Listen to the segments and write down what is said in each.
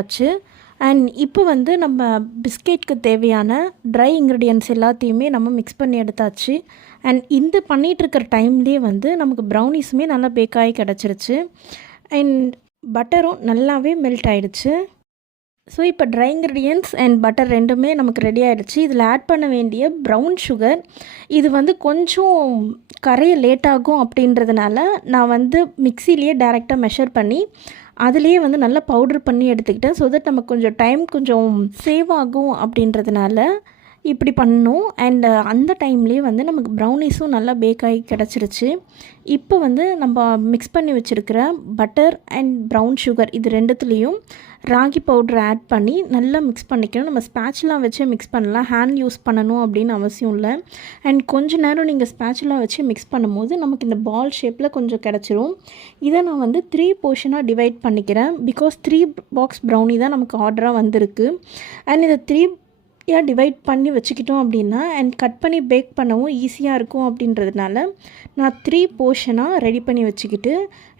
ஆச்சு. அண்ட் இப்போ வந்து நம்ம பிஸ்கெட்க்கு தேவையான ட்ரை இன்க்ரீடியன்ட்ஸ் எல்லாத்தையுமே நம்ம மிக்ஸ் பண்ணி எடுத்தாச்சு. அண்ட் இந்த பண்ணிகிட்ருக்கிற டைம்லேயே வந்து நமக்கு ப்ரௌனீஸுமே நல்லா பேக்காகி கிடச்சிருச்சு. அண்ட் பட்டரும் நல்லாவே மெல்ட் ஆகிடுச்சு. ஸோ இப்போ ட்ரை இன்க்ரீடியன்ட்ஸ் அண்ட் பட்டர் ரெண்டுமே நமக்கு ரெடி ஆகிடுச்சு. இதில் ஆட் பண்ண வேண்டிய ப்ரௌன் சுகர் இது வந்து கொஞ்சம் கரைய லேட் ஆகும் அப்படின்றதுனால நான் வந்து மிக்சிலேயே டைரெக்டாக மெஷர் பண்ணி அதுலேயே வந்து நல்லா பவுட்ரு பண்ணி எடுத்துக்கிட்டேன். ஸோ தட் நமக்கு கொஞ்சம் டைம் கொஞ்சம் சேவ் ஆகும் அப்படின்றதுனால இப்படி பண்ணணும். அண்ட் அந்த டைம்லேயே வந்து நமக்கு ப்ரௌனீஸும் நல்லா பேக்காகி கிடச்சிருச்சு. இப்போ வந்து நம்ம மிக்ஸ் பண்ணி வச்சுருக்கிற பட்டர் அண்ட் ப்ரௌன் சுகர் இது ரெண்டுத்துலேயும் ராகி பவுட்ரு ஆட் பண்ணி நல்லா மிக்ஸ் பண்ணிக்கணும். நம்ம ஸ்பேச்சுலாம் வச்சு மிக்ஸ் பண்ணலாம், ஹேண்ட் யூஸ் பண்ணணும் அப்படின்னு அவசியம் இல்லை. அண்ட் கொஞ்ச நேரம் நீங்கள் ஸ்பேச்சுலாம் வச்சு மிக்ஸ் பண்ணும்போது நமக்கு இந்த பால் ஷேப்பில் கொஞ்சம் கிடச்சிரும். இதை நான் வந்து 3 போர்ஷனாக டிவைட் பண்ணிக்கிறேன். பிகாஸ் 3 பாக்ஸ் ப்ரௌனி தான் நமக்கு ஆர்டராக வந்திருக்கு. அண்ட் இதை 3 டிவைட் பண்ணி வச்சுக்கிட்டோம் அப்படின்னா அண்ட் கட் பண்ணி பேக் பண்ணவும் ஈஸியாக இருக்கும் அப்படின்றதுனால நான் 3 போர்ஷனாக ரெடி பண்ணி வச்சுக்கிட்டு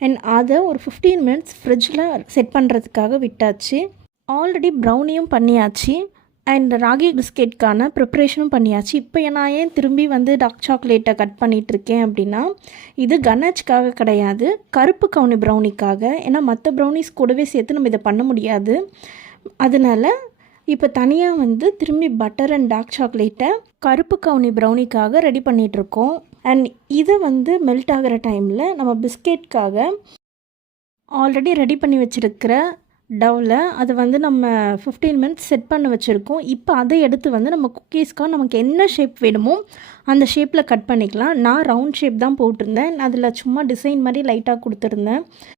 அண்ட் அதை ஒரு 15 மினிட்ஸ் ஃப்ரிட்ஜில் செட் பண்ணுறதுக்காக விட்டாச்சு. ஆல்ரெடி ப்ரௌனியும் பண்ணியாச்சு அண்ட் ராகி பிஸ்கெட்கான ப்ரிப்ரேஷனும் பண்ணியாச்சு. இப்போ நான் ஏன் திரும்பி வந்து டார்க் சாக்லேட்டை கட் பண்ணிகிட்ருக்கேன் அப்படின்னா இது கனாச்சுக்காக கிடையாது, கருப்பு கவுனி ப்ரௌனிக்காக. ஏன்னா மற்ற ப்ரௌனிஸ் கூடவே சேர்த்து நம்ம இதை பண்ண முடியாது. அதனால் இப்போ தனியாக வந்து திரும்பி பட்டர் அண்ட் டார்க் சாக்லேட்டை கருப்பு கவுனி ப்ரௌனிக்காக ரெடி பண்ணிகிட்ருக்கோம். அண்ட் இதை வந்து மெல்ட் ஆகிற டைமில் நம்ம பிஸ்கெட்காக ஆல்ரெடி ரெடி பண்ணி வச்சுருக்கிற டவ்வில் அதை வந்து நம்ம 15 மினிட்ஸ் செட் பண்ண வச்சுருக்கோம். இப்போ அதை எடுத்து வந்து நம்ம குக்கீஸ்க்காக நமக்கு என்ன ஷேப் வேணுமோ அந்த ஷேப்பில் கட் பண்ணிக்கலாம். நான் ரவுண்ட் ஷேப் தான் போட்டிருந்தேன், அதில் சும்மா டிசைன் மாதிரி லைட்டாக கொடுத்துருந்தேன்.